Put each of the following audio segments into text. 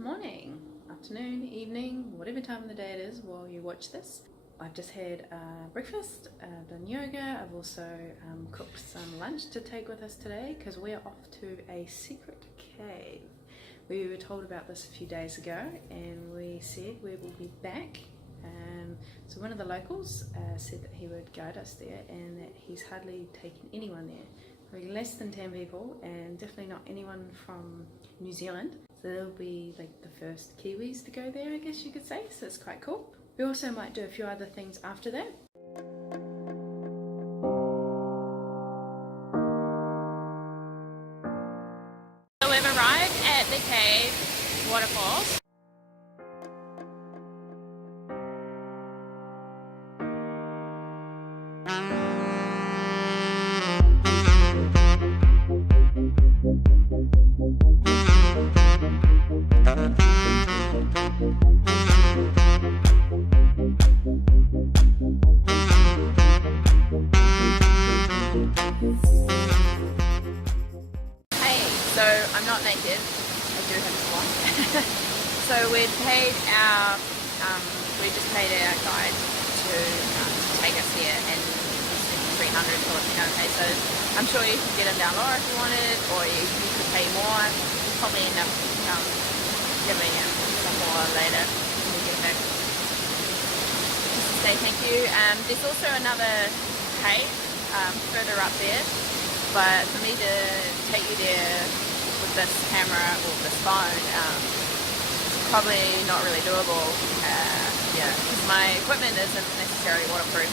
Morning, afternoon, evening, whatever time of the day it is while you watch this. I've just had breakfast, done yoga. I've also cooked some lunch to take with us today because we're off to a secret cave. We were told about this a few days ago and we said we will be back. So one of the locals said that he would guide us there and that he's hardly taken anyone there. Probably less than 10 people and definitely not anyone from New Zealand. So they'll be like the first Kiwis to go there, I guess you could say, so it's quite cool. We also might do a few other things after that. So we've arrived at the cave waterfalls. So I'm not naked, I do have a swan. So we just paid our guide to take us here, and it's 300 Filipino pesos. I'm sure you can get them down lower if you wanted, or you could pay more. We'll probably end up giving him some more later when we get back. Just to say thank you. There's also another cave further up there, but for me to take you there with this camera or this phone, it's probably not really doable. Because my equipment isn't necessarily waterproof,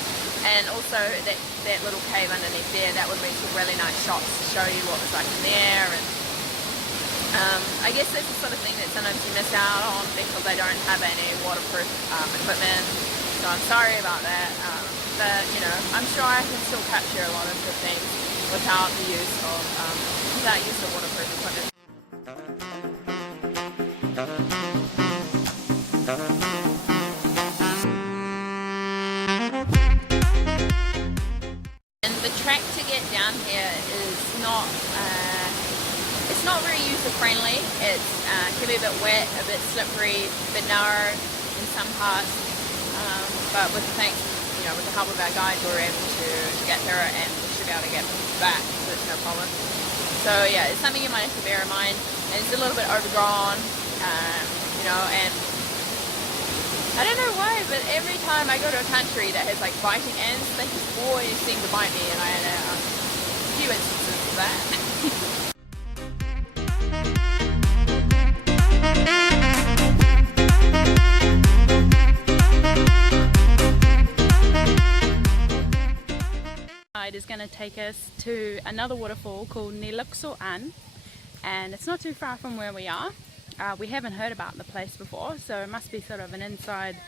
and also that little cave underneath there, that would be some really nice shots to show you what it's like in there. And I guess that's the sort of thing that sometimes you miss out on because they don't have any waterproof equipment. So I'm sorry about that, but you know, I'm sure I can still capture a lot of good things without the use of waterproof equipment. And the track to get down here is not it's not very user friendly. It can be a bit wet, a bit slippery, a bit narrow in some parts. But with the help of our guide, we're able to get here and we should be able to get back, so it's no problem. So yeah, it's something you might have to bear in mind. And it's a little bit overgrown, and I don't know why, but every time I go to a country that has like biting ants, they just always seem to bite me, and I had a few instances of that. Is going to take us to another waterfall called Niluksoan, and it's not too far from where we are. We haven't heard about the place before, so it must be sort of an inside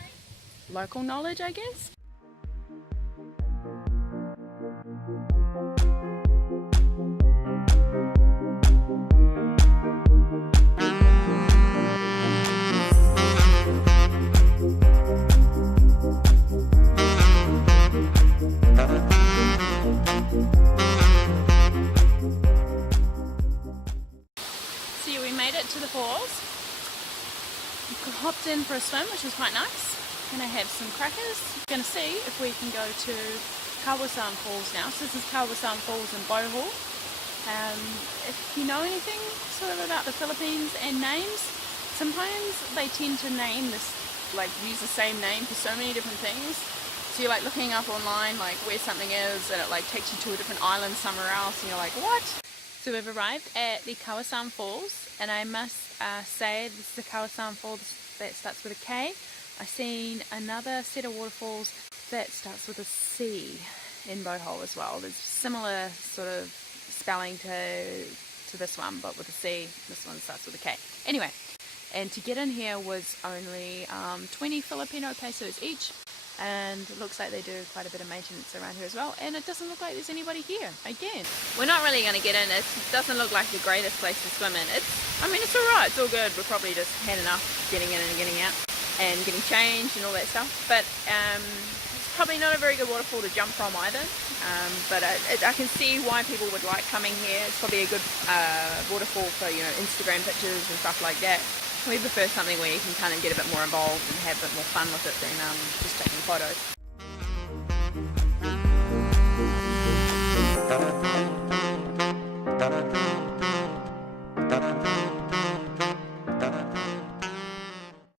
local knowledge, I guess. To the falls. We hopped in for a swim, which was quite nice. Gonna have some crackers. Gonna see if we can go to Kawasan Falls now. So this is Kawasan Falls in Bohol. If you know anything sort of about the Philippines and names, sometimes they tend to name this, like use the same name for so many different things. So you're like looking up online like where something is, and it like takes you to a different island somewhere else, and you're like, what? So we've arrived at the Kawasan Falls, and I must say this is the Kawasan Falls that starts with a K. I've seen another set of waterfalls that starts with a C in Bohol as well. There's similar sort of spelling to this one, but with a C. This one starts with a K. Anyway, and to get in here was only 20 Filipino pesos each. And it looks like they do quite a bit of maintenance around here as well, and it doesn't look like there's anybody here again. We're not really going to get in. It doesn't look like the greatest place to swim in. It's alright, it's all good. We've probably just had enough getting in and getting out and getting changed and all that stuff, but it's probably not a very good waterfall to jump from either, but I can see why people would like coming here. It's probably a good waterfall for Instagram pictures and stuff like that. We prefer something where you can kind of get a bit more involved and have a bit more fun with it than just taking photos.